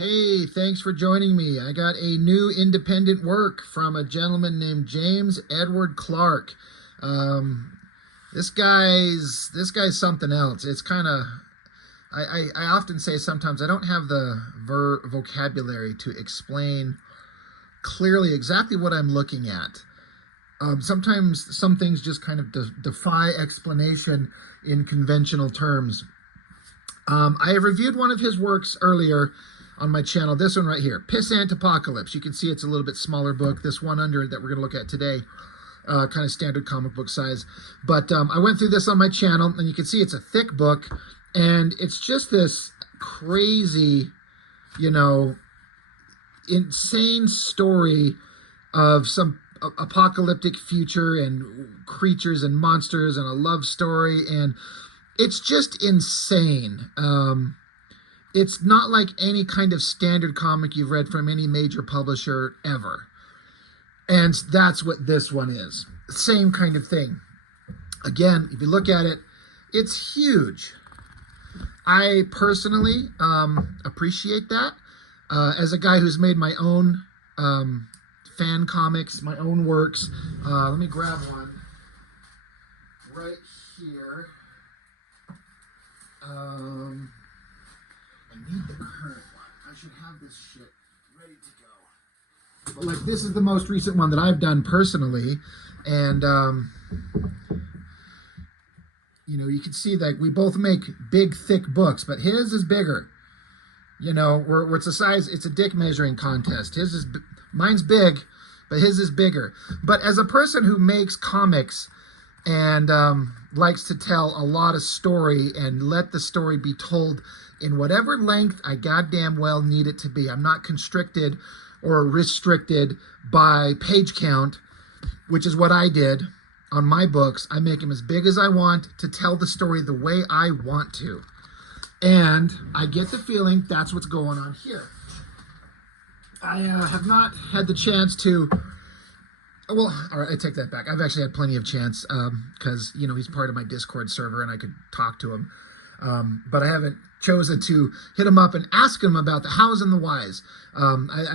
Hey, thanks for joining me. I got a new independent work from a gentleman named James Edward Clark. Um, this guy's something else. It's kind of I often say sometimes I don't have the vocabulary to explain clearly exactly what I'm looking at. Sometimes some things just kind of defy explanation in conventional terms. I have reviewed one of his works earlier on my channel. This one right here, Pissant Apocalypse. You can see it's a little bit smaller book. This one under that we're going to look at today, kind of standard comic book size. But I went through this on my channel, and you can see it's a thick book, and it's just this crazy, you know, insane story of some apocalyptic future and creatures and monsters and a love story, and it's just insane. It's not like any kind of standard comic you've read from any major publisher ever. And that's what this one is. Same kind of thing. Again, if you look at it, it's huge. I personally appreciate that. As a guy who's made my own fan comics, my own works, let me grab one right here. I need the current one. I should have this shit ready to go. But like, this is the most recent one that I've done personally, and you know, you can see that we both make big, thick books, but his is bigger. You know, where it's a size, it's a dick measuring contest. Mine's big, but his is bigger. But as a person who makes comics and likes to tell a lot of story and let the story be told in whatever length I goddamn well need it to be. I'm not constricted or restricted by page count, which is what I did on my books. I make them as big as I want to tell the story the way I want to. And I get the feeling that's what's going on here. I have not had the chance to... Well, all right, I take that back. I've actually had plenty of chance because, you know, he's part of my Discord server and I could talk to him. But I haven't chosen to hit him up and ask him about the hows and the whys.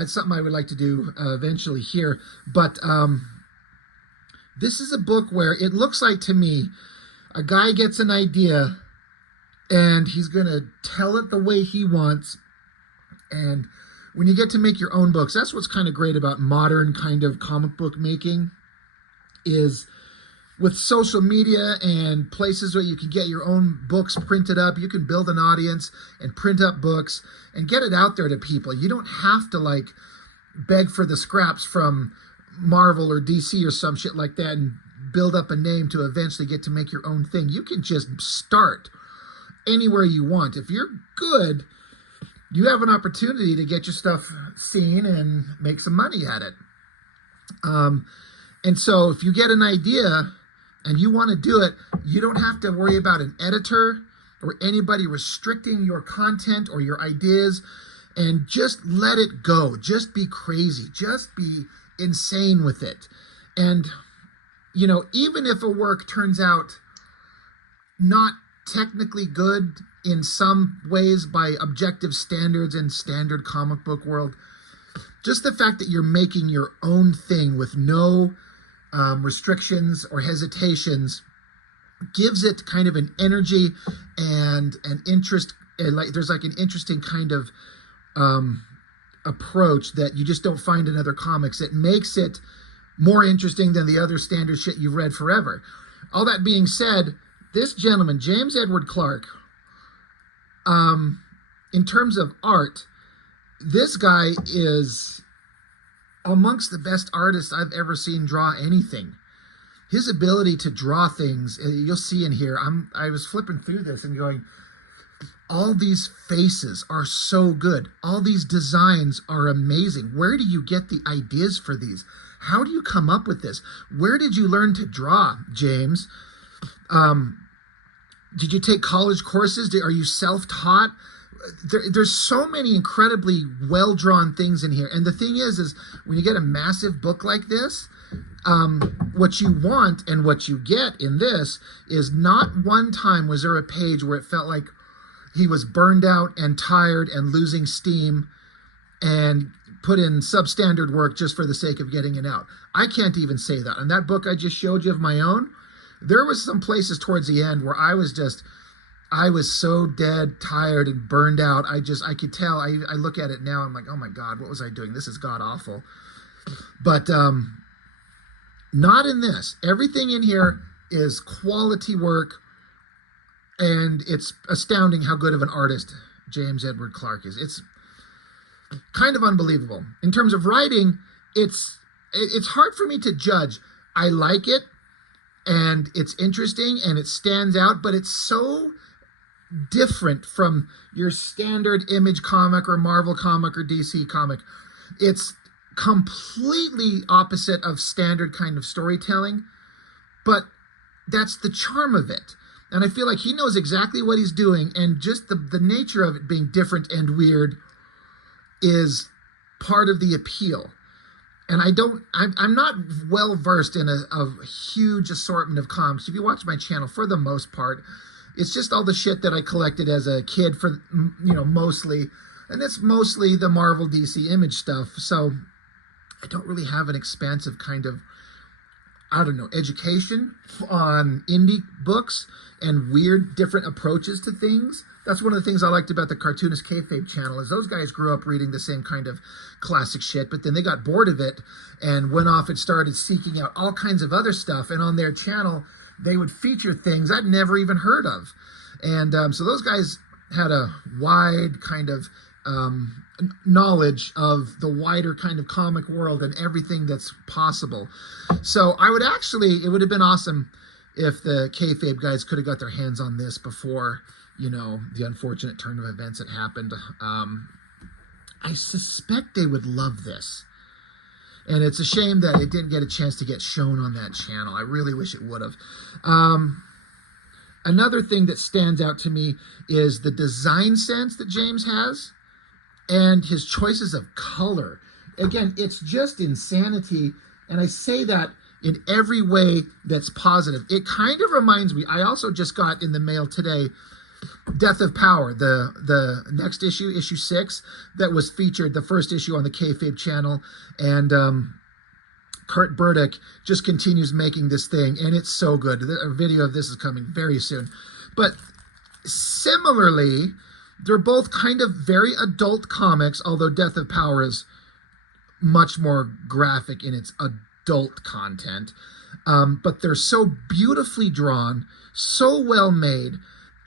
It's something I would like to do eventually here. But this is a book where it looks like to me a guy gets an idea and he's going to tell it the way he wants. And when you get to make your own books, that's what's kind of great about modern kind of comic book making, is with social media and places where you can get your own books printed up, you can build an audience and print up books and get it out there to people. You don't have to like beg for the scraps from Marvel or DC or some shit like that and build up a name to eventually get to make your own thing. You can just start anywhere you want. If you're good, you have an opportunity to get your stuff seen and make some money at it. And so if you get an idea and you want to do it, you don't have to worry about an editor or anybody restricting your content or your ideas, and just let it go. Just be crazy. Just be insane with it. And, you know, even if a work turns out not technically good in some ways by objective standards in standard comic book world, just the fact that you're making your own thing with no restrictions or hesitations gives it kind of an energy and an interest. Like there's like an interesting kind of approach that you just don't find in other comics. It makes it more interesting than the other standard shit you've read forever. All that being said, this gentleman, James Edward Clark, in terms of art, this guy is amongst the best artists I've ever seen draw anything. His ability to draw things, you'll see in here, I was flipping through this and going, all these faces are so good. All these designs are amazing. Where do you get the ideas for these? How do you come up with this? Where did you learn to draw, James? Did you take college courses? Are you self-taught? There's so many incredibly well-drawn things in here. And the thing is when you get a massive book like this, what you want and what you get in this is not one time was there a page where it felt like he was burned out and tired and losing steam and put in substandard work just for the sake of getting it out. I can't even say that. On that book I just showed you of my own, there was some places towards the end where I was so dead, tired, and burned out. I could tell. I look at it now, I'm like, oh my God, what was I doing? This is god awful. But not in this. Everything in here is quality work, and it's astounding how good of an artist James Edward Clark is. It's kind of unbelievable. In terms of writing, it's hard for me to judge. I like it, and it's interesting, and it stands out, but it's so different from your standard Image comic or Marvel comic or DC comic. It's completely opposite of standard kind of storytelling, but that's the charm of it. And I feel like he knows exactly what he's doing, and just the nature of it being different and weird is part of the appeal. And I'm not well versed in a huge assortment of comics. If you watch my channel, for the most part, it's just all the shit that I collected as a kid, for, mostly. And it's mostly the Marvel DC Image stuff. So I don't really have an expansive kind of, education on indie books and weird different approaches to things. That's one of the things I liked about the Cartoonist Kayfabe channel, is those guys grew up reading the same kind of classic shit, but then they got bored of it and went off and started seeking out all kinds of other stuff. And on their channel, they would feature things I'd never even heard of. And so those guys had a wide kind of knowledge of the wider kind of comic world and everything that's possible. So it would have been awesome if the Kayfabe guys could have got their hands on this before, the unfortunate turn of events that happened. I suspect they would love this. And it's a shame that it didn't get a chance to get shown on that channel. I really wish it would have. Another thing that stands out to me is the design sense that James has and his choices of color. Again, it's just insanity. And I say that in every way that's positive. It kind of reminds me, I also just got in the mail today, Death of Power, the next issue, issue 6, that was featured, the first issue on the Kayfabe channel. And Kurt Burdick just continues making this thing, and it's so good. A video of this is coming very soon. But similarly, they're both kind of very adult comics, although Death of Power is much more graphic in its adult content. But they're so beautifully drawn, so well made,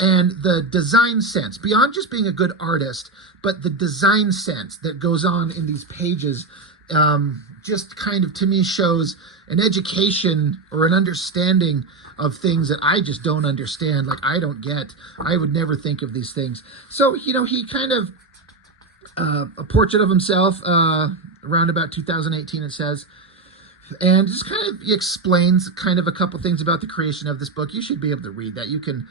and the design sense, beyond just being a good artist, but the design sense that goes on in these pages, just kind of, to me, shows an education or an understanding of things that I just don't understand. Like, I don't get. I would never think of these things. So, he kind of, a portrait of himself, around about 2018, it says, and just kind of explains kind of a couple things about the creation of this book. You should be able to read that. You can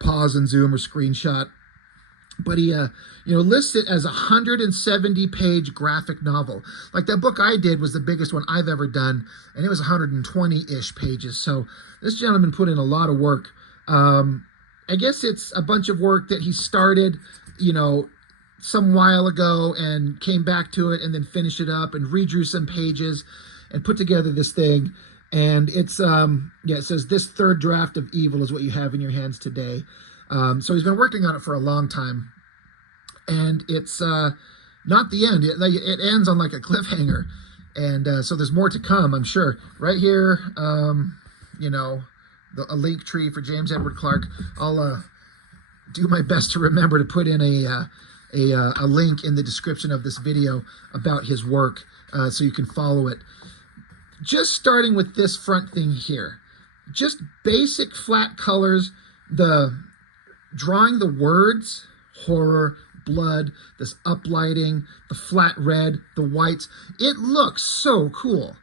pause and zoom or screenshot. But he, lists it as a 170-page graphic novel. Like, that book I did was the biggest one I've ever done, and it was 120-ish pages. So this gentleman put in a lot of work. I guess it's a bunch of work that he started, some while ago and came back to it and then finished it up and redrew some pages and put together this thing. And it's, it says, this third draft of Evil is what you have in your hands today. So he's been working on it for a long time, and it's not the end. It ends on like a cliffhanger, and so there's more to come, I'm sure. Right here, a link tree for James Edward Clark. I'll do my best to remember to put in a link in the description of this video about his work, so you can follow it. Just starting with this front thing here, just basic flat colors, drawing the words, horror, blood, this uplighting, the flat red, the whites. It looks so cool.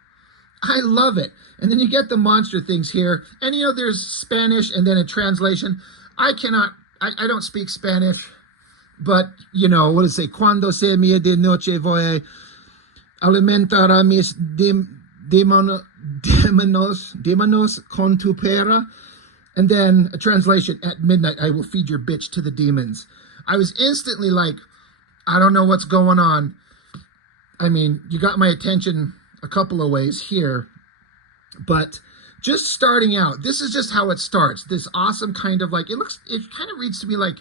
I love it. And then you get the monster things here. And, there's Spanish and then a translation. I don't speak Spanish. But, what does it say? Cuando se me de noche voy alimentar a mis demonos con tu pera. And then a translation, at midnight, I will feed your bitch to the demons. I was instantly like, I don't know what's going on, I mean, you got my attention a couple of ways here, but just starting out, this is just how it starts. This awesome kind of like, it kind of reads to me like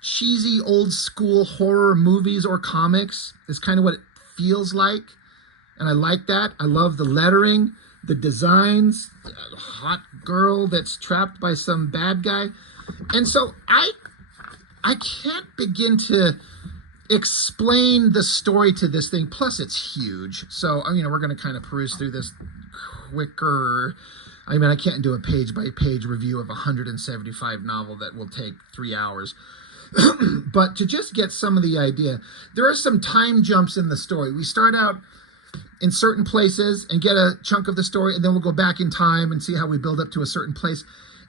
cheesy old school horror movies or comics is kind of what it feels like. And I like that. I love the lettering, the designs, a hot girl that's trapped by some bad guy. And so I can't begin to explain the story to this thing. Plus it's huge. So, you know, we're going to kind of peruse through this quicker. I mean, I can't do a page by page review of a 175 novel that will take 3 hours. But to just get some of the idea, there are some time jumps in the story. We start out in certain places and get a chunk of the story, and then we'll go back in time and see how we build up to a certain place.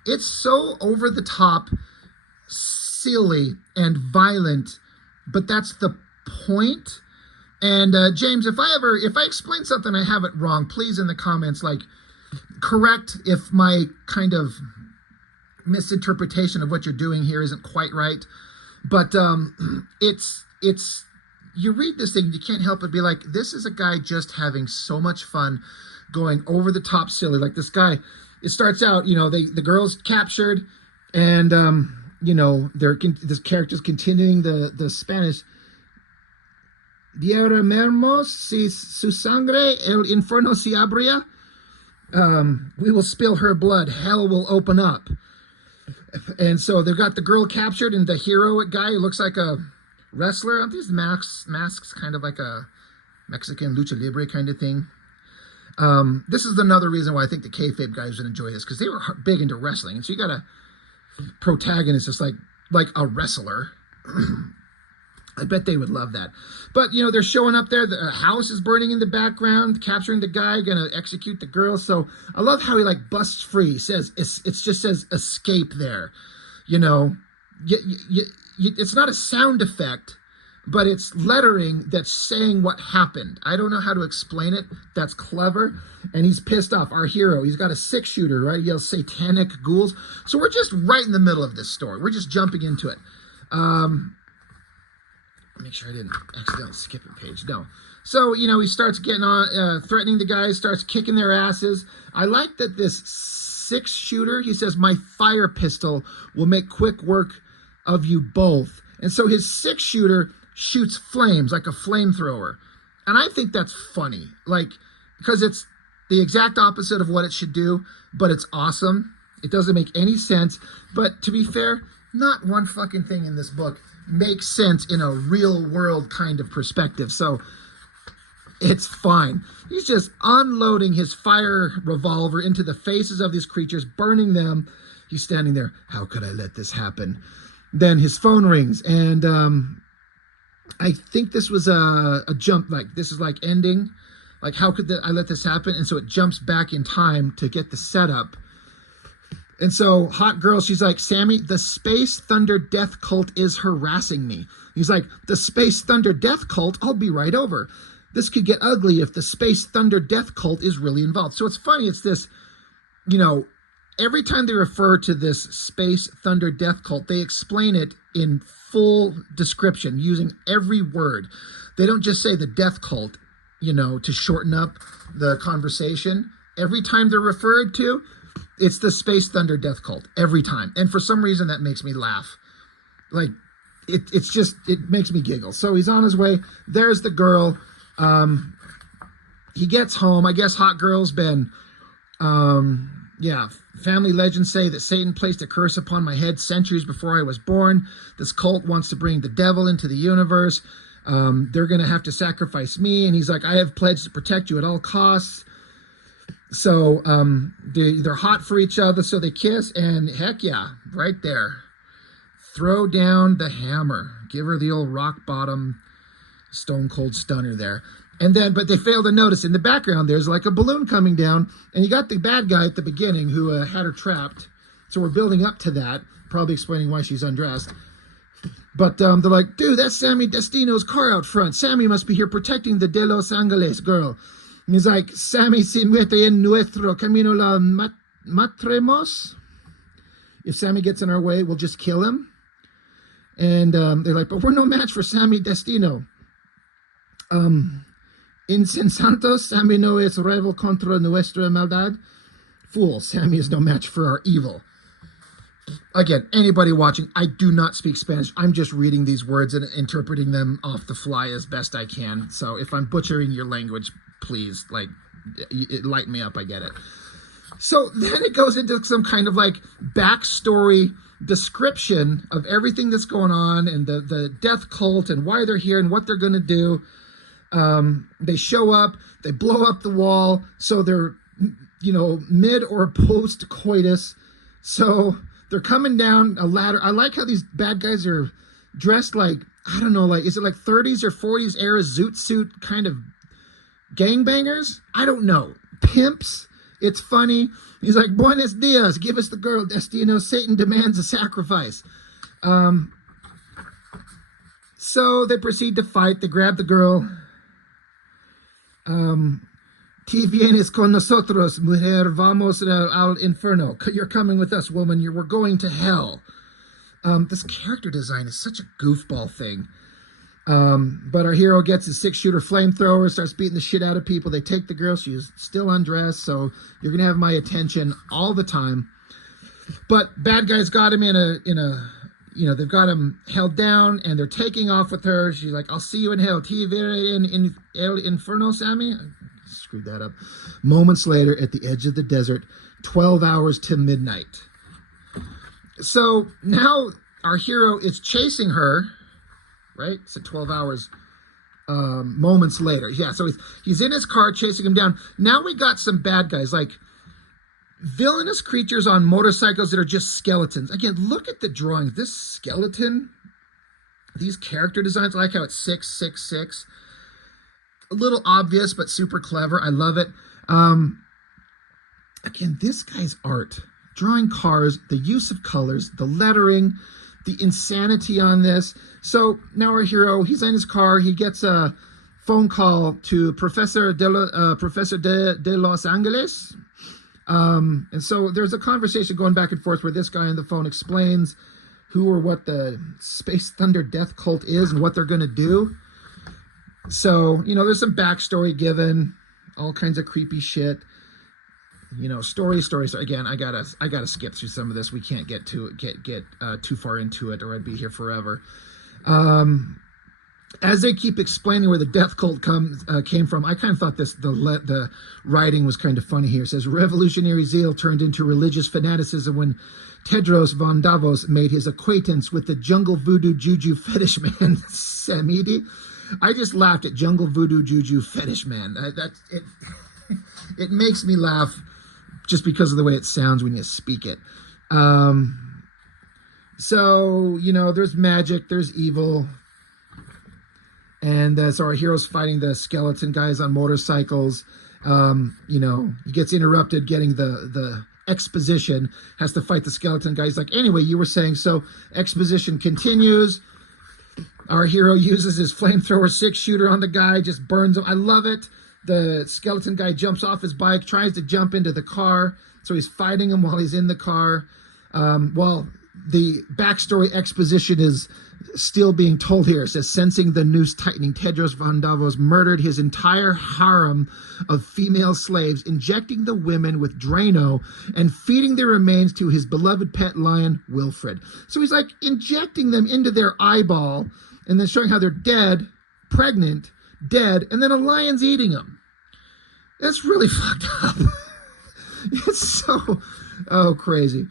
It's so over the top, silly, and violent, but that's the point. And James, if I explain something I have it wrong, please in the comments, like, correct if my kind of misinterpretation of what you're doing here isn't quite right. But it's you read this thing, you can't help but be like, this is a guy just having so much fun going over the top silly. Like this guy, it starts out, you know, the girl's captured, and you know, this character's continuing the Spanish. Derramaremos si su sangre el infierno se abrirá. We will spill her blood, hell will open up. And so they've got the girl captured, and the hero guy who looks like a wrestler. Aren't these masks kind of like a Mexican lucha libre kind of thing? This is another reason why I think the kayfabe guys would enjoy this, because they were big into wrestling. And so you got a protagonist just like a wrestler. I bet they would love that. But, you know, they're showing up there. The house is burning in the background, capturing the guy, going to execute the girl. So I love how he, like, busts free. He says, it just says escape there. You know, it's not a sound effect, but it's lettering that's saying what happened. I don't know how to explain it. That's clever. And he's pissed off. Our hero, he's got a 6-shooter, right? He yells satanic ghouls. So we're just right in the middle of this story. We're just jumping into it. Make sure I didn't accidentally skip a page. No. So, you know, he starts getting on, threatening the guys, starts kicking their asses. I like that this 6-shooter, he says, my fire pistol will make quick work of you both. And so his 6-shooter shoots flames like a flamethrower. And I think that's funny, like, because it's the exact opposite of what it should do, but it's awesome. It doesn't make any sense. But to be fair, not one fucking thing in this book makes sense in a real world kind of perspective. So it's fine. He's just unloading his fire revolver into the faces of these creatures, burning them. He's standing there. How could I let this happen? Then his phone rings, and I think this was a jump. Like, this is like ending. Like, how could I let this happen? And so it jumps back in time to get the setup. And so hot girl, she's like, Sammy, the Space Thunder Death Cult is harassing me. He's like, the Space Thunder Death Cult? I'll be right over. This could get ugly if the Space Thunder Death Cult is really involved. So it's funny. It's this, you know, every time they refer to this Space Thunder Death Cult, they explain it in full description using every word. They don't just say the Death Cult, you know, to shorten up the conversation. Every time they're referred to, it's the Space Thunder Death Cult every time. And for some reason that makes me laugh. Like, it's just, it makes me giggle. So he's on his way. There's the girl. He gets home. I guess hot girl's been, family legends say that Satan placed a curse upon my head centuries before I was born. This cult wants to bring the devil into the universe. They're going to have to sacrifice me. And he's like, I have pledged to protect you at all costs. So they're hot for each other, so they kiss, and heck yeah, right there. Throw down the hammer. Give her the old rock bottom stone cold stunner there. And then, but they fail to notice in the background, there's like a balloon coming down, and you got the bad guy at the beginning who had her trapped. So we're building up to that, probably explaining why she's undressed. But they're like, dude, that's Sammy Destino's car out front. Sammy must be here protecting the De Los Angeles girl. And he's like, Sammy se mete en nuestro camino la matremos. If Sammy gets in our way, we'll just kill him. And they're like, but we're no match for Sammy Destino. Insensato, Sammy no es rebel contra nuestra maldad. Fool, Sammy is no match for our evil. Again, anybody watching, I do not speak Spanish. I'm just reading these words and interpreting them off the fly as best I can. So if I'm butchering your language, please, like, lighten me up. I get it. So then it goes into some kind of like backstory description of everything that's going on and the death cult and why they're here and what they're going to do. They show up, they blow up the wall. So they're, mid or post coitus. So they're coming down a ladder. I like how these bad guys are dressed like, I don't know, like, is it like 30s or 40s era zoot suit kind of gangbangers? I don't know. Pimps. It's funny. He's like, Buenos dias, give us the girl. Destino, Satan demands a sacrifice. So they proceed to fight. They grab the girl. Ti vienes con nosotros, mujer, vamos al infierno. You're coming with us, woman. We're going to hell. This character design is such a goofball thing. But our hero gets his 6-shooter flamethrower, starts beating the shit out of people. They take the girl. She's still undressed, so you're going to have my attention all the time. But bad guys got him they've got him held down, and they're taking off with her. She's like, I'll see you in hell. Ti veré in el infierno, Sammy? Screwed that up. Moments later, at the edge of the desert, 12 hours to midnight. So now our hero is chasing her, right? So 12 hours, moments later. Yeah, so he's in his car chasing him down. Now we got some bad guys, like villainous creatures on motorcycles that are just skeletons. Again, look at the drawings. This skeleton, these character designs, I like how it's 666. A little obvious, but super clever. I love it. Again, this guy's art, drawing cars, the use of colors, the lettering, the insanity on this. So now our hero, he's in his car. He gets a phone call to Professor de Los Angeles. And so there's a conversation going back and forth where this guy on the phone explains who or what the Space Thunder Death Cult is and what they're going to do. So, there's some backstory given, all kinds of creepy shit. Story. Again, I gotta skip through some of this. We can't get too far into it, or I'd be here forever. As they keep explaining where the death cult came from, I kind of thought the writing was kind of funny here. It says revolutionary zeal turned into religious fanaticism when Tedros von Davos made his acquaintance with the jungle voodoo juju fetish man Samedi. I just laughed at jungle voodoo juju fetish man. It makes me laugh just because of the way it sounds when you speak it. So, there's magic, there's evil. And so our hero's fighting the skeleton guys on motorcycles. He gets interrupted getting the exposition, has to fight the skeleton guys. Like, anyway, you were saying, so exposition continues. Our hero uses his flamethrower 6-shooter on the guy, just burns him. I love it. The skeleton guy jumps off his bike, tries to jump into the car. So he's fighting him while he's in the car. While the backstory exposition is still being told here. It says, sensing the noose tightening, Tedros von Davos murdered his entire harem of female slaves, injecting the women with Drano and feeding their remains to his beloved pet lion, Wilfred. So he's like injecting them into their eyeball and then showing how they're dead, pregnant, dead, and then a lion's eating them. That's really fucked up. It's so, crazy.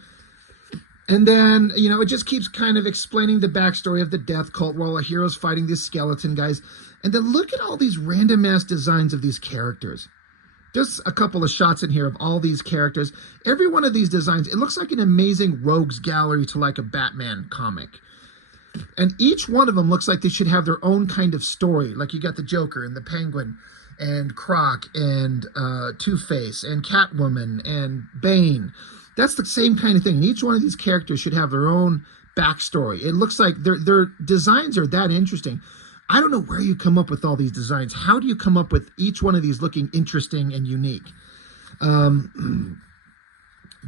And then, it just keeps kind of explaining the backstory of the death cult while a hero's fighting these skeleton guys. And then look at all these random ass designs of these characters. Just a couple of shots in here of all these characters. Every one of these designs, it looks like an amazing rogues gallery to like a Batman comic. And each one of them looks like they should have their own kind of story. Like you got the Joker and the Penguin and Croc and Two-Face and Catwoman and Bane. That's the same kind of thing. And each one of these characters should have their own backstory. It looks like their designs are that interesting. I don't know where you come up with all these designs. How do you come up with each one of these looking interesting and unique?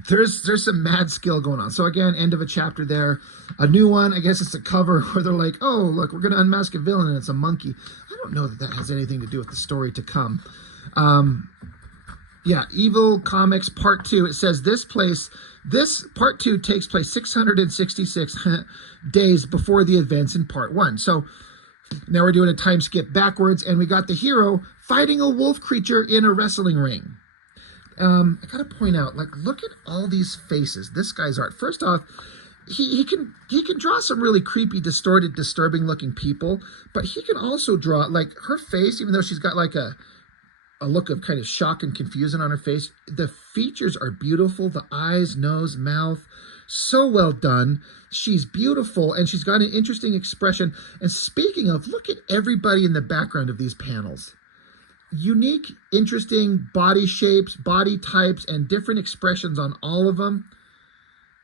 there's some mad skill going on. So again, end of a chapter there. A new one, I guess it's a cover where they're like, oh, look, we're going to unmask a villain, and it's a monkey. I don't know that that has anything to do with the story to come. Yeah, Evil Comics Part 2. It says this Part 2 takes place 666 days before the events in Part 1. So now we're doing a time skip backwards, and we got the hero fighting a wolf creature in a wrestling ring. I gotta point out, like, look at all these faces. This guy's art. First off, he can draw some really creepy, distorted, disturbing-looking people, but he can also draw, like, her face, even though she's got, like, a look of kind of shock and confusion on her face. The features are beautiful. The eyes, nose, mouth, so well done. She's beautiful, and she's got an interesting expression. And speaking of, look at everybody in the background of these panels. Unique, interesting body shapes, body types, and different expressions on all of them.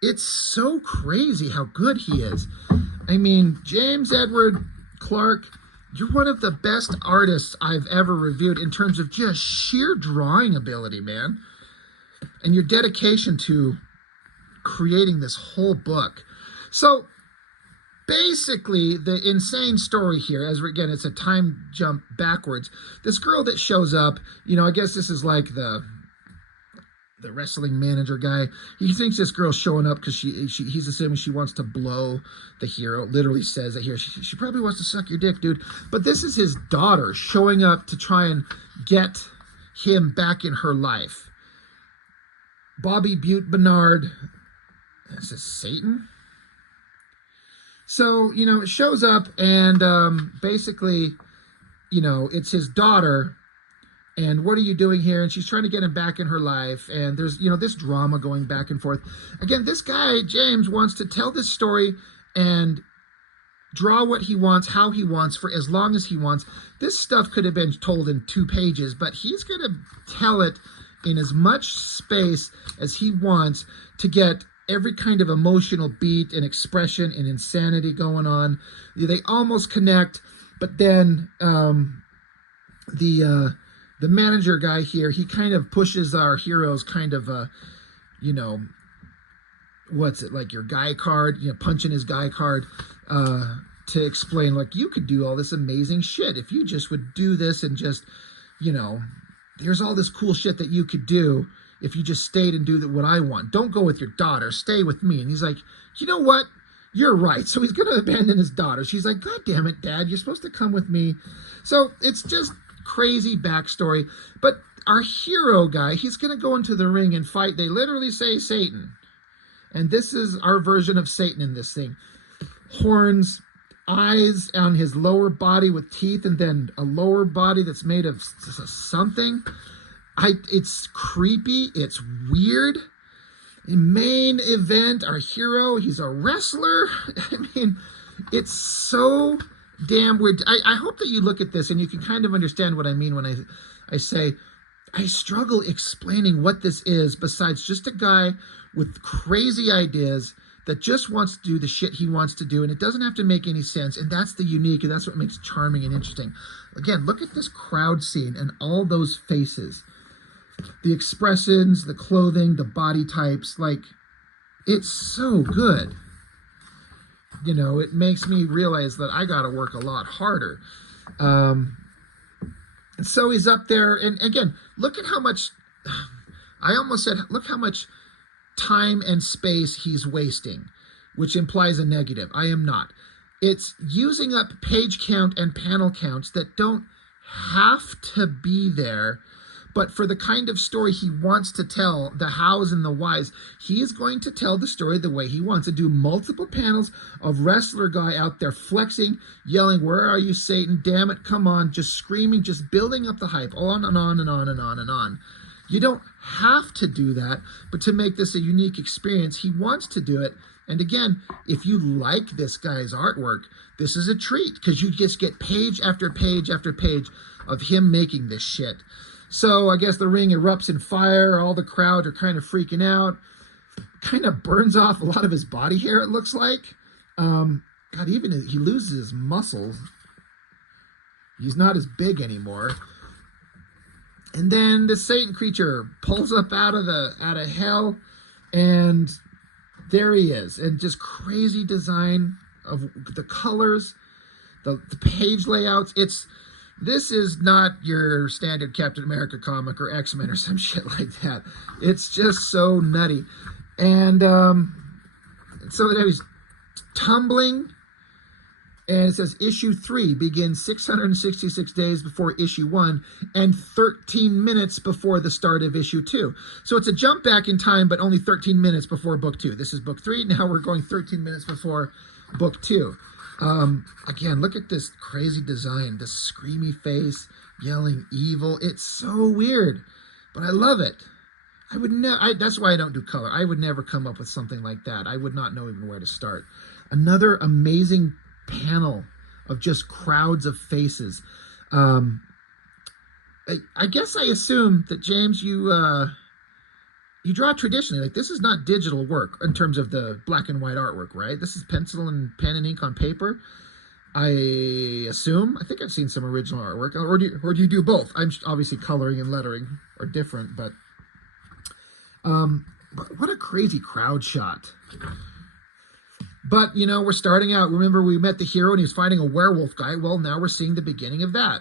It's so crazy how good he is. I mean, Jamesedwardclark, you're one of the best artists I've ever reviewed in terms of just sheer drawing ability, man. And your dedication to creating this whole book. So basically, the insane story here, again, it's a time jump backwards. This girl that shows up, you know, I guess this is like the wrestling manager guy. He thinks this girl's showing up because he's assuming she wants to blow the hero. Literally says it here. She probably wants to suck your dick, dude. But this is his daughter showing up to try and get him back in her life. Bobby Butte Bernard. This is Satan. So, you know, it shows up, and basically, you know, it's his daughter. And what are you doing here? And she's trying to get him back in her life. And there's, you know, this drama going back and forth. Again, this guy, James, wants to tell this story and draw what he wants, how he wants, for as long as he wants. This stuff could have been told in 2 pages, but he's going to tell it in as much space as he wants to get every kind of emotional beat and expression and insanity going on. They almost connect, but then the manager guy here, he kind of pushes our heroes kind of, you know, what's it, like your guy card, you know, punching his guy card to explain, like, you could do all this amazing shit if you just would do this and just, you know, there's all this cool shit that you could do if you just stayed and do what I want. Don't go with your daughter. Stay with me. And he's like, you know what? You're right. So he's going to abandon his daughter. She's like, God damn it, Dad. You're supposed to come with me. So it's just crazy backstory. But our hero guy, he's going to go into the ring and fight. They literally say Satan. And this is our version of Satan in this thing. Horns, eyes on his lower body with teeth, and then a lower body that's made of something. It's creepy. It's weird. Main event, our hero, he's a wrestler. I mean, it's so damn weird. I hope that you look at this and you can kind of understand what I mean when I say I struggle explaining what this is besides just a guy with crazy ideas that just wants to do the shit he wants to do, and it doesn't have to make any sense, and that's the unique, and that's what makes it charming and interesting. Again, look at this crowd scene and all those faces. The expressions, the clothing, the body types, like, it's so good. You know, it makes me realize that I got to work a lot harder. And so he's up there, and again, look at how much, I almost said, look how much time and space he's wasting, which implies a negative. I am not. It's using up page count and panel counts that don't have to be there, but for the kind of story he wants to tell, the hows and the whys, he is going to tell the story the way he wants to do multiple panels of wrestler guy out there flexing, yelling, where are you, Satan? Damn it, come on, just screaming, just building up the hype, on and on and on and on and on. You don't have to do that, but to make this a unique experience, he wants to do it. And again, if you like this guy's artwork, this is a treat because you just get page after page after page of him making this shit. So I guess the ring erupts in fire. All the crowd are kind of freaking out. Kind of burns off a lot of his body hair, it looks like. God, even he loses his muscles. He's not as big anymore. And then the Satan creature pulls up out of hell. And there he is. And just crazy design of the colors, the page layouts. This is not your standard Captain America comic or X-Men or some shit like that. It's just so nutty. And so he's tumbling, and it says issue 3 begins 666 days before issue 1 and 13 minutes before the start of issue 2. So it's a jump back in time, but only 13 minutes before book 2. This is book 3. Now we're going 13 minutes before book 2. Again, look at this crazy design, this screamy face, yelling evil. It's so weird, but I love it. I would never. That's why I don't do color. I would never come up with something like that. I would not know even where to start. Another amazing panel of just crowds of faces. I guess I assume that, James, you draw traditionally. Like, this is not digital work in terms of the black and white artwork, right? This is pencil and pen and ink on paper. I assume. I think I've seen some original artwork. Or do you do both? I'm obviously coloring and lettering are different, but what a crazy crowd shot. But, you know, we're starting out. Remember, we met the hero and he was fighting a werewolf guy. Well, now we're seeing the beginning of that.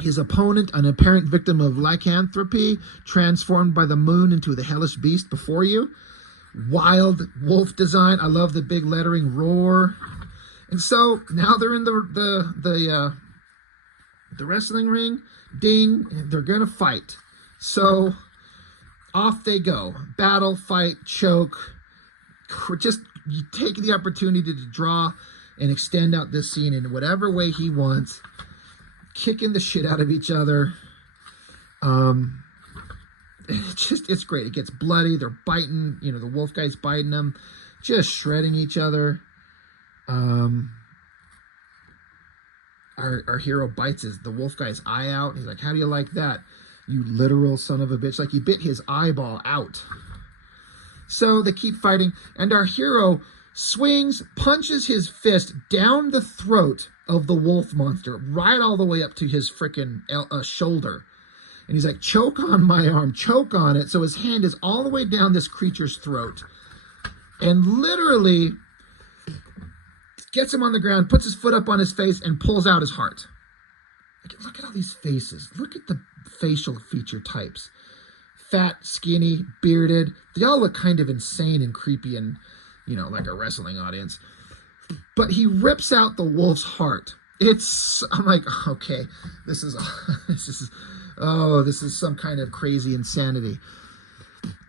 His opponent, an apparent victim of lycanthropy, transformed by the moon into the hellish beast before you. Wild wolf design. I love the big lettering, roar. And so now they're in the wrestling ring. Ding. They're going to fight. So off they go. Battle, fight, choke. Just taking the opportunity to draw and extend out this scene in whatever way he wants. Kicking the shit out of each other. It's great. It gets bloody. They're biting. You know, the wolf guy's biting them. Just shredding each other. Our hero bites the wolf guy's eye out. He's like, how do you like that, you literal son of a bitch? Like, he bit his eyeball out. So they keep fighting, and our hero swings, punches his fist down the throat of the wolf monster, right all the way up to his freaking shoulder. And he's like, choke on my arm, choke on it. So his hand is all the way down this creature's throat. And literally gets him on the ground, puts his foot up on his face, and pulls out his heart. Look at all these faces. Look at the facial feature types. Fat, skinny, bearded. They all look kind of insane and creepy and, you know, like a wrestling audience. But he rips out the wolf's heart. I'm like, okay, this is some kind of crazy insanity.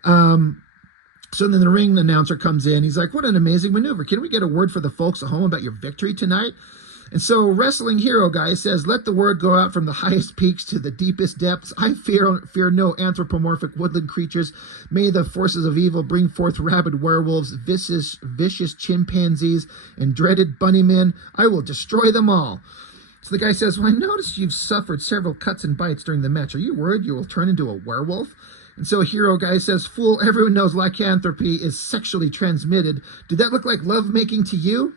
So then the ring announcer comes in. He's like, what an amazing maneuver. Can we get a word for the folks at home about your victory tonight? And so wrestling hero guy says, let the word go out from the highest peaks to the deepest depths. I fear no anthropomorphic woodland creatures. May the forces of evil bring forth rabid werewolves, vicious chimpanzees, and dreaded bunnymen. I will destroy them all. So the guy says, well, I noticed you've suffered several cuts and bites during the match. Are you worried you will turn into a werewolf? And so a hero guy says, fool, everyone knows lycanthropy is sexually transmitted. Did that look like lovemaking to you?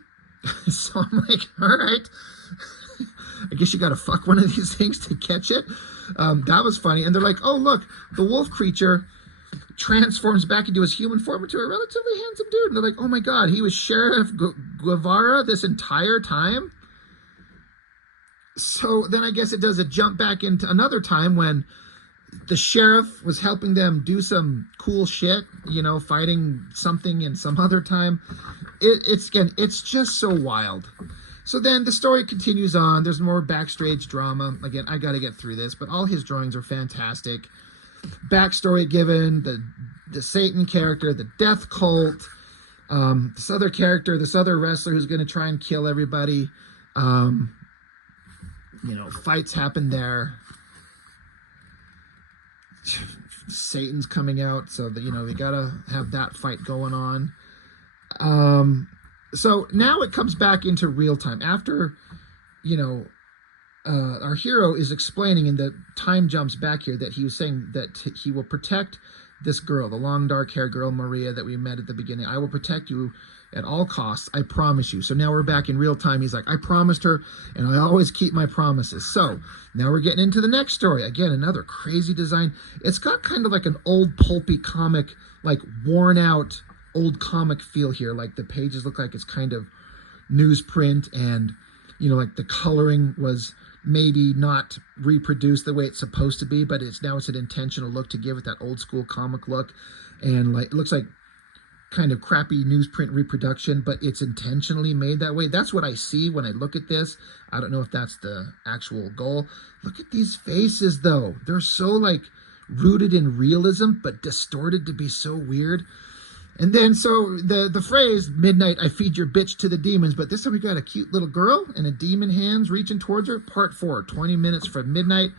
So I'm like, all right. I guess you got to fuck one of these things to catch it. That was funny. And they're like, oh, look, the wolf creature transforms back into his human form into a relatively handsome dude. And they're like, oh my God, he was Sheriff Guevara this entire time? So then I guess it does a jump back into another time when the sheriff was helping them do some cool shit, you know, fighting something in some other time. It's just so wild. So then the story continues on. There's more backstage drama. Again, I got to get through this, but all his drawings are fantastic. Backstory given, the Satan character, the death cult, this other character, this other wrestler who's going to try and kill everybody. You know, fights happen there. Satan's coming out, so that, you know, we gotta have that fight going on. So now it comes back into real time after, you know, our hero is explaining in the time jumps back here that he was saying that he will protect this girl, the long dark haired girl Maria that we met at the beginning. I will protect you at all costs. I promise you. So now we're back in real time. He's like, I promised her, and I always keep my promises. So now we're getting into the next story. Again, another crazy design. It's got kind of like an old pulpy comic, like worn out old comic feel here. Like the pages look like it's kind of newsprint, and you know, like the coloring was maybe not reproduced the way it's supposed to be, but it's an intentional look to give it that old school comic look. And like it looks like kind of crappy newsprint reproduction, but it's intentionally made that way. That's what I see when I look at this. I don't know if that's the actual goal. Look at these faces though. They're so like rooted in realism, but distorted to be so weird. And then, so the phrase, midnight, I feed your bitch to the demons, but this time we got a cute little girl and a demon hands reaching towards her. Part 4, 20 minutes from midnight.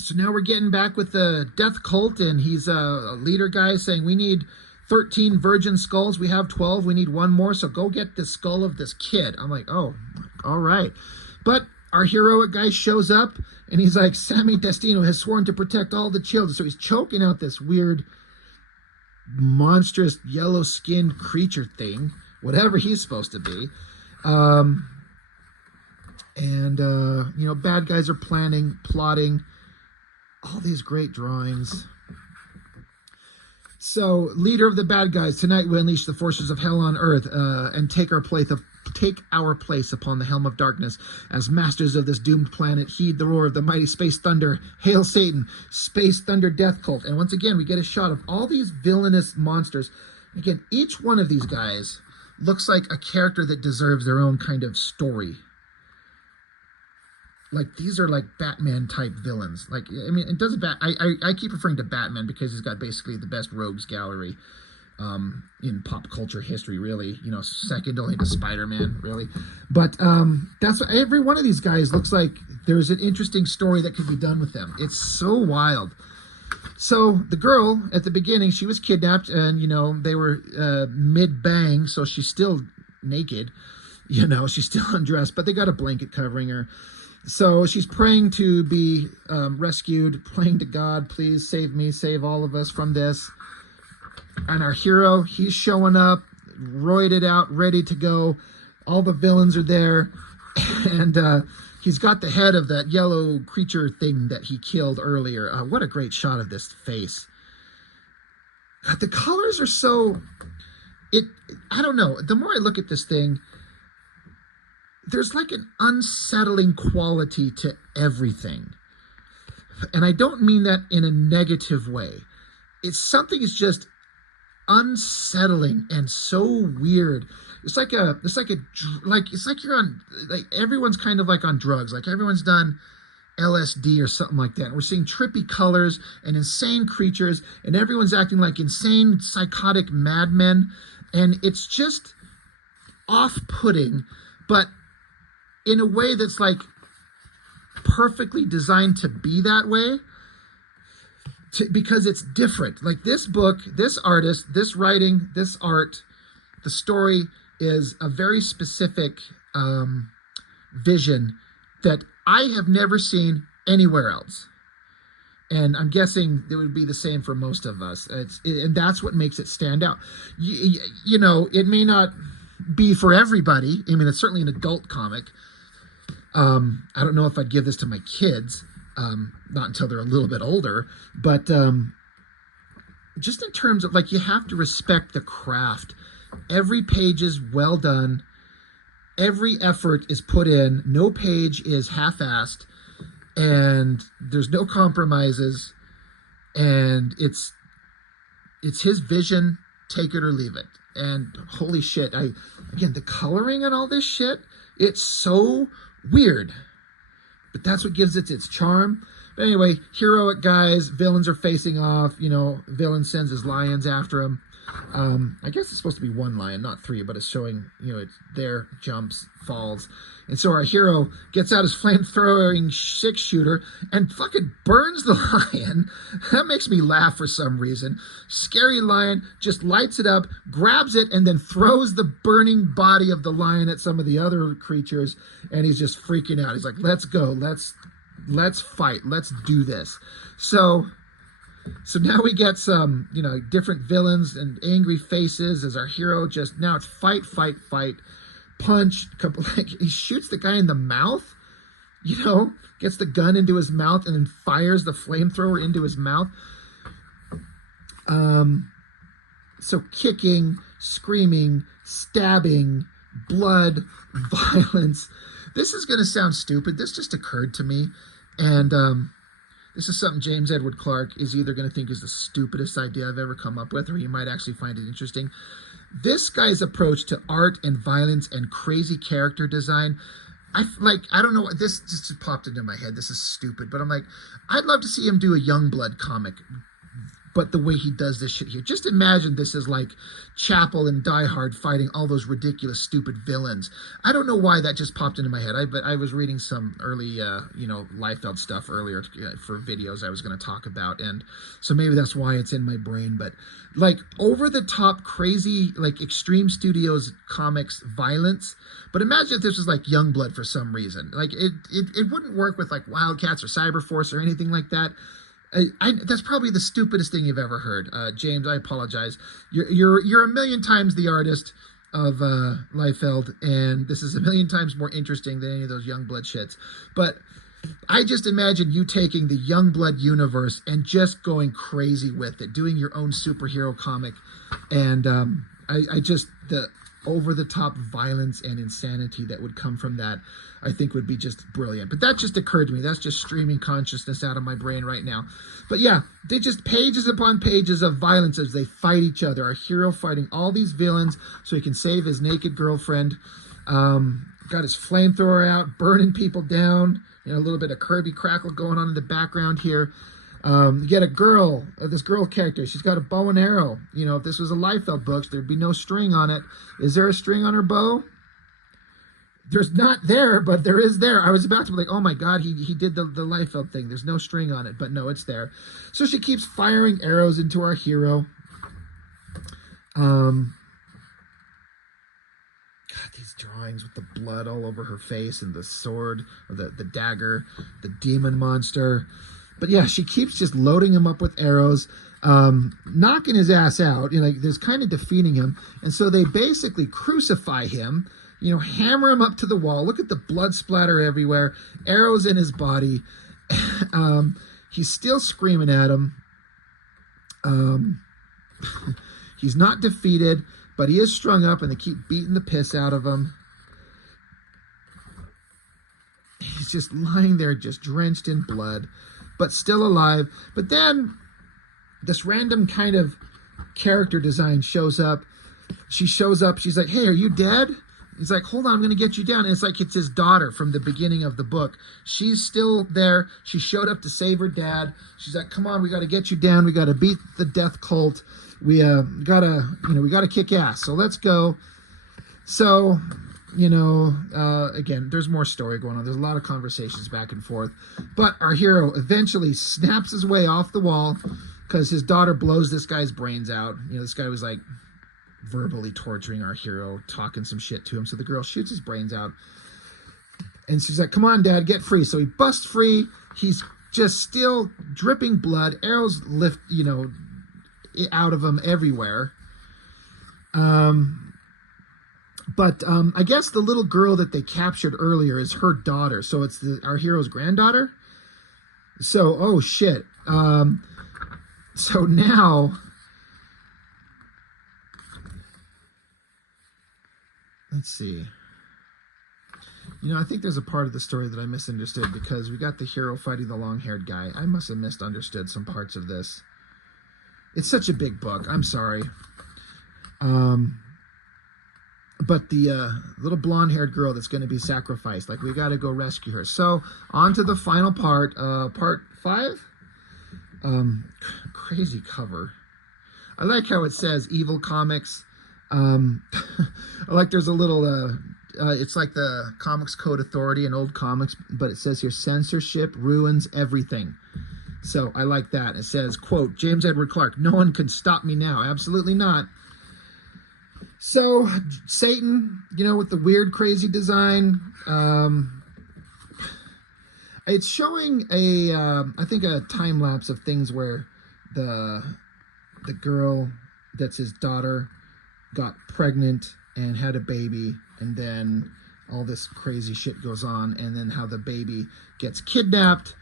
So now we're getting back with the death cult, and he's a leader guy saying, we need 13 virgin skulls. We have 12. We need one more, so go get the skull of this kid. I'm like, oh, all right. But our heroic guy shows up, and he's like, Sammy Destino has sworn to protect all the children. So he's choking out this weird monstrous yellow-skinned creature thing, whatever he's supposed to be. You know, bad guys are planning, plotting, all these great drawings. So, leader of the bad guys, tonight we unleash the forces of hell on earth and take our place upon the helm of darkness. As masters of this doomed planet, heed the roar of the mighty space thunder. Hail Satan, space thunder death cult. And once again, we get a shot of all these villainous monsters. Again, each one of these guys looks like a character that deserves their own kind of story. Like, these are like Batman type villains. Like, I mean, it doesn't I keep referring to Batman because he's got basically the best rogues gallery in pop culture history, really. You know, second only to Spider-Man, really. But that's what every one of these guys looks like. There's an interesting story that could be done with them. It's so wild. So the girl at the beginning, she was kidnapped, and you know, they were mid-bang, so she's still naked. You know, she's still undressed, but they got a blanket covering her. So she's praying to be rescued, praying to God, please save me, save all of us from this. And our hero, he's showing up, roided out, ready to go. All the villains are there. And he's got the head of that yellow creature thing that he killed earlier. What a great shot of this face. God, the colors are so... I don't know. The more I look at this thing, there's like an unsettling quality to everything. And I don't mean that in a negative way. It's something is just unsettling and so weird. It's like you're on, like, everyone's kind of like on drugs. Like everyone's done LSD or something like that. And we're seeing trippy colors and insane creatures, and everyone's acting like insane, psychotic madmen. And it's just off-putting, but in a way that's like perfectly designed to be that way, because it's different. Like this book, this artist, this writing, this art, the story is a very specific vision that I have never seen anywhere else. And I'm guessing it would be the same for most of us. And that's what makes it stand out. You know, it may not be for everybody. I mean, it's certainly an adult comic. I don't know if I'd give this to my kids, not until they're a little bit older, but just in terms of, like, you have to respect the craft. Every page is well done. Every effort is put in. No page is half-assed, and there's no compromises, and it's his vision, take it or leave it. And holy shit, again, the coloring and all this shit, it's so weird, but that's what gives it its charm. But anyway, heroic guys, villains are facing off. You know, villain sends his lions after him. I guess it's supposed to be one lion, not three, but it's showing, you know, it's there, jumps, falls. And so our hero gets out his flamethrowing 6-shooter and fucking burns the lion. That makes me laugh for some reason. Scary lion just lights it up, grabs it, and then throws the burning body of the lion at some of the other creatures. And he's just freaking out. He's like, let's go. Let's fight. Let's do this. So So now we get some, you know, different villains and angry faces as our hero just, now it's fight, fight, fight, punch, like he shoots the guy in the mouth, you know, gets the gun into his mouth and then fires the flamethrower into his mouth. So kicking, screaming, stabbing, blood, violence. This is going to sound stupid. This just occurred to me. And this is something Jamesedwardclark is either going to think is the stupidest idea I've ever come up with, or he might actually find it interesting. This guy's approach to art and violence and crazy character design, I don't know, this just popped into my head. This is stupid, but I'm like, I'd love to see him do a Youngblood comic, but the way he does this shit here. Just imagine this is like Chapel and Die Hard fighting all those ridiculous, stupid villains. I don't know why that just popped into my head. But I was reading some early, you know, Liefeld stuff earlier for videos I was going to talk about, and so maybe that's why it's in my brain. But like over-the-top, crazy, like Extreme Studios comics violence. But imagine if this was like Youngblood for some reason. Like it wouldn't work with like Wildcats or Cyberforce or anything like that. That's probably the stupidest thing you've ever heard, James. I apologize. You're a million times the artist of Liefeld, and this is a million times more interesting than any of those Youngblood shits. But I just imagine you taking the Youngblood universe and just going crazy with it, doing your own superhero comic, and I just the over-the-top violence and insanity that would come from that, I think would be just brilliant. But that just occurred to me. That's just streaming consciousness out of my brain right now. But yeah, they just pages upon pages of violence as they fight each other. Our hero fighting all these villains so he can save his naked girlfriend. Got his flamethrower out, burning people down. You know, a little bit of Kirby crackle going on in the background here. You get a girl, this girl character. She's got a bow and arrow. You know, if this was a Liefeld book, there'd be no string on it. Is there a string on her bow? There's not there, but there is there. I was about to be like, oh my God, he did the Liefeld thing. There's no string on it, but no, it's there. So she keeps firing arrows into our hero. God, these drawings with the blood all over her face and the sword, or the dagger, the demon monster. But yeah, she keeps just loading him up with arrows, knocking his ass out, you know, like there's kind of defeating him. And so they basically crucify him, you know, hammer him up to the wall. Look at the blood splatter everywhere, arrows in his body. He's still screaming at him. He's not defeated, but he is strung up and they keep beating the piss out of him. He's just lying there, just drenched in blood, but still alive. But then this random kind of character design shows up. She shows up. She's like, hey, are you dead? He's like, hold on, I'm going to get you down. And it's like it's his daughter from the beginning of the book. She's still there. She showed up to save her dad. She's like, come on, we got to get you down. We got to beat the death cult. We gotta kick ass. So let's go. So, you know, again, there's more story going on. There's a lot of conversations back and forth. But our hero eventually snaps his way off the wall because his daughter blows this guy's brains out. You know, this guy was like verbally torturing our hero, talking some shit to him. So the girl shoots his brains out. And she's like, come on, Dad, get free. So he busts free. He's just still dripping blood. Arrows lift, you know, out of him everywhere. But I guess the little girl that they captured earlier is her daughter. So it's our hero's granddaughter. So, oh shit. So now, let's see. You know, I think there's a part of the story that I misunderstood because we got the hero fighting the long-haired guy. I must have misunderstood some parts of this. It's such a big book. I'm sorry. But the little blonde-haired girl that's going to be sacrificed, like, we got to go rescue her. So, on to the final part, part 5. Crazy cover. I like how it says Evil Comics. I like there's a little, it's like the Comics Code Authority in old comics, but it says here, censorship ruins everything. So I like that. It says, quote, Jamesedwardclark, no one can stop me now. Absolutely not. So Satan, you know, with the weird, crazy design, it's showing I think a time lapse of things where the girl that's his daughter got pregnant and had a baby, and then all this crazy shit goes on, and then how the baby gets kidnapped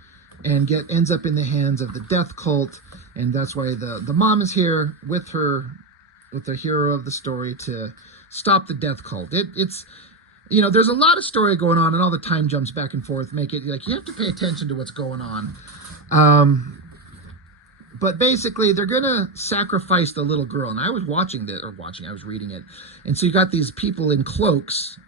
and ends up in the hands of the death cult, and that's why the mom is here with the hero of the story to stop the death cult. It's there's a lot of story going on, and all the time jumps back and forth make it like you have to pay attention to what's going on. But basically, they're going to sacrifice the little girl. And I was I was reading it. And so you got these people in cloaks,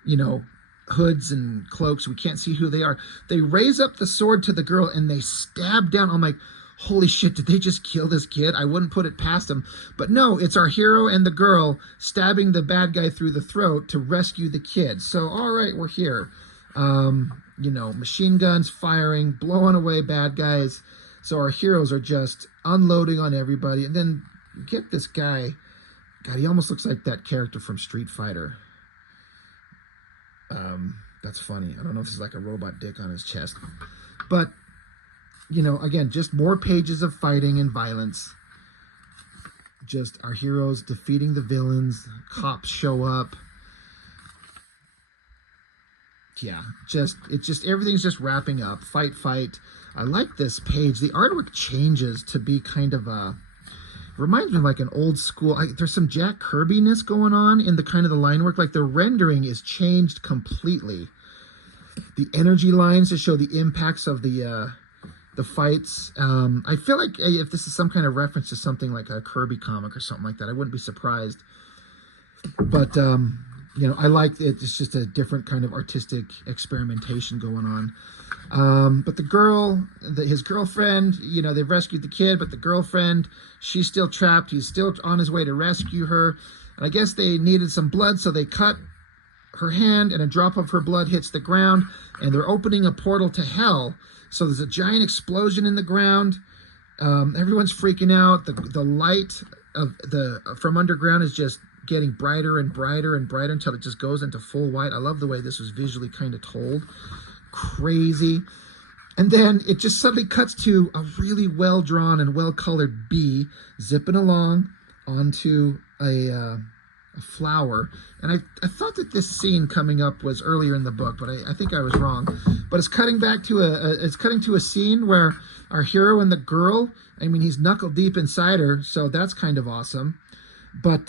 hoods and cloaks. We can't see who they are. They raise up the sword to the girl and they stab down. I'm like, holy shit, did they just kill this kid? I wouldn't put it past them. But no, it's our hero and the girl stabbing the bad guy through the throat to rescue the kid. So, all right, we're here. Machine guns firing, blowing away bad guys. So our heroes are just unloading on everybody. And then get this guy. God, he almost looks like that character from Street Fighter. That's funny. I don't know if it's like a robot dick on his chest. But, again, just more pages of fighting and violence. Just our heroes defeating the villains. Cops show up. Yeah, everything's just wrapping up. Fight. I like this page. The artwork changes to be kind of reminds me of like an old school. There's some Jack Kirby-ness going on in the kind of the line work. Like the rendering is changed completely. The energy lines to show the impacts of the fights. I feel like if this is some kind of reference to something like a Kirby comic or something like that, I wouldn't be surprised. But I like it. It's just a different kind of artistic experimentation going on. But the girl, his girlfriend, they've rescued the kid, but the girlfriend, she's still trapped. He's still on his way to rescue her. And I guess they needed some blood, so they cut her hand, and a drop of her blood hits the ground, and they're opening a portal to hell. So there's a giant explosion in the ground. Everyone's freaking out. The light from underground is just getting brighter and brighter and brighter until it just goes into full white. I love the way this was visually kind of told. Crazy. And then it just suddenly cuts to a really well-drawn and well-colored bee zipping along onto a flower. And I thought that this scene coming up was earlier in the book, but I think I was wrong. But it's cutting back to a scene where our hero and the girl, he's knuckle deep inside her, so that's kind of awesome. But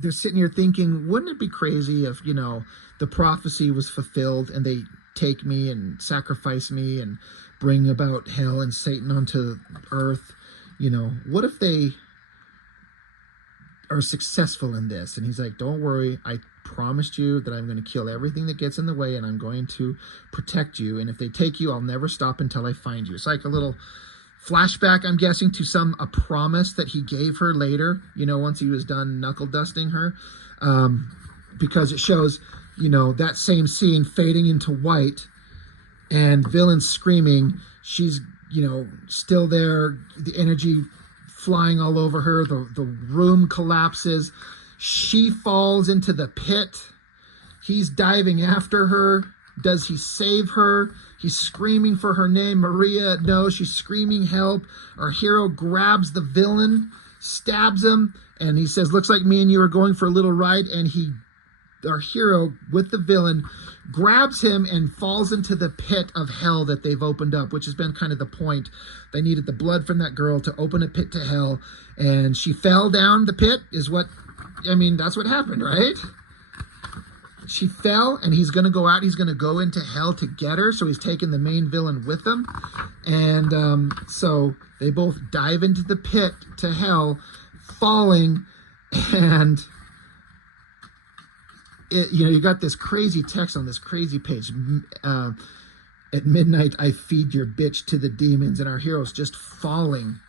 they're sitting here thinking, wouldn't it be crazy if, the prophecy was fulfilled and they take me and sacrifice me and bring about hell and Satan onto earth? What if they are successful in this? And he's like, don't worry, I promised you that I'm going to kill everything that gets in the way and I'm going to protect you. And if they take you, I'll never stop until I find you. It's like a little flashback, I'm guessing, to a promise that he gave her later, once he was done knuckle dusting her, because it shows, that same scene fading into white and villain screaming. She's, still there, the energy flying all over her, the room collapses, she falls into the pit, he's diving after her. Does he save her? He's screaming for her name, Maria. No, she's screaming help. Our hero grabs the villain, stabs him, and he says, looks like me and you are going for a little ride. And our hero, with the villain, grabs him and falls into the pit of hell that they've opened up, which has been kind of the point. They needed the blood from that girl to open a pit to hell. And she fell down the pit that's what happened, right? She fell, and he's going to go out. He's going to go into hell to get her. So he's taking the main villain with him. And so they both dive into the pit to hell, falling. And, you got this crazy text on this crazy page. At midnight, I feed your bitch to the demons. And our hero's just falling.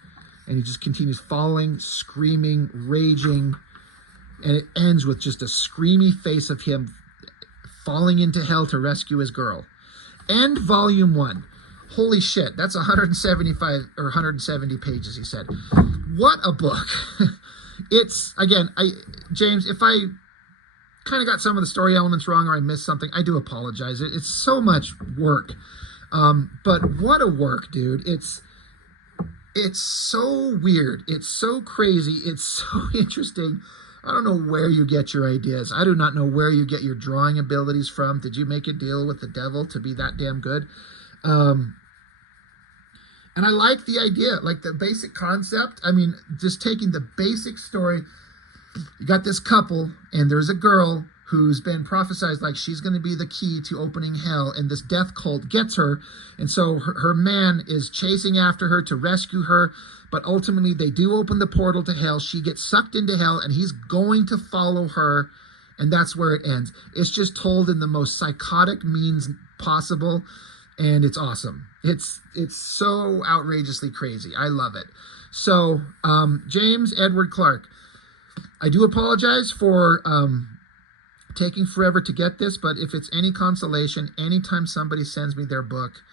And he just continues falling, screaming, raging. And it ends with just a screamy face of him falling into hell to rescue his girl. End volume 1. Holy shit, that's 175 or 170 pages, he said. What a book. It's, again, James, if I kind of got some of the story elements wrong or I missed something, I do apologize. It's so much work. But what a work, dude. It's so weird. It's so crazy. It's so interesting. I don't know where you get your ideas. I do not know where you get your drawing abilities from. Did you make a deal with the devil to be that damn good? Um, and I like the idea, like the basic concept. I mean, just taking the basic story. You got this couple, and there's a girl who's been prophesized like she's going to be the key to opening hell, and this death cult gets her, and so her man is chasing after her to rescue her, but ultimately they do open the portal to hell. She gets sucked into hell, and he's going to follow her, and that's where it ends. It's just told in the most psychotic means possible, and it's awesome. It's so outrageously crazy. I love it. So James Edward Clark, I do apologize for taking forever to get this, but if it's any consolation, anytime somebody sends me their book,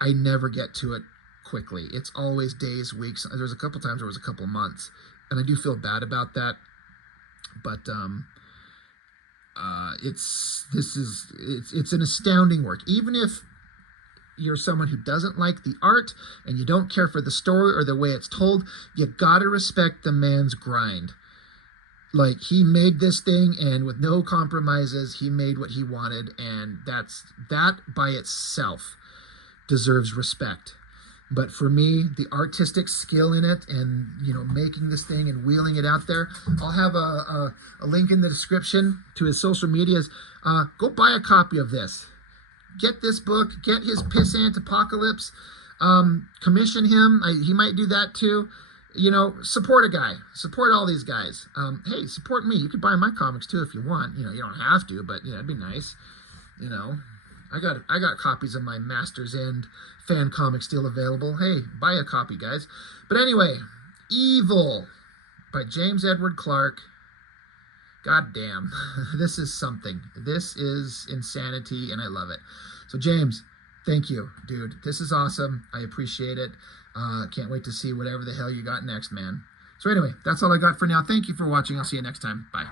I never get to it quickly. It's always days, weeks. There's a couple times where it was a couple months, and I do feel bad about that. But it's an astounding work. Even if you're someone who doesn't like the art and you don't care for the story or the way it's told, you gotta respect the man's grind. Like, he made this thing, and with no compromises, he made what he wanted, and that by itself deserves respect. But for me, the artistic skill in it, and making this thing and wheeling it out there, I'll have a link in the description to his social medias. Go buy a copy of this. Get this book. Get his Pissant Apocalypse. Commission him. He might do that too. Support a guy. Support all these guys. Hey, support me. You can buy my comics too if you want. You don't have to, but it'd be nice. I got copies of my Master's End fan comics still available. Hey, buy a copy, guys. But anyway, Evil by James Edward Clark. God damn, this is something. This is insanity, and I love it. So James, thank you, dude. This is awesome. I appreciate it. Can't wait to see whatever the hell you got next, man. So anyway, that's all I got for now. Thank you for watching. I'll see you next time. Bye.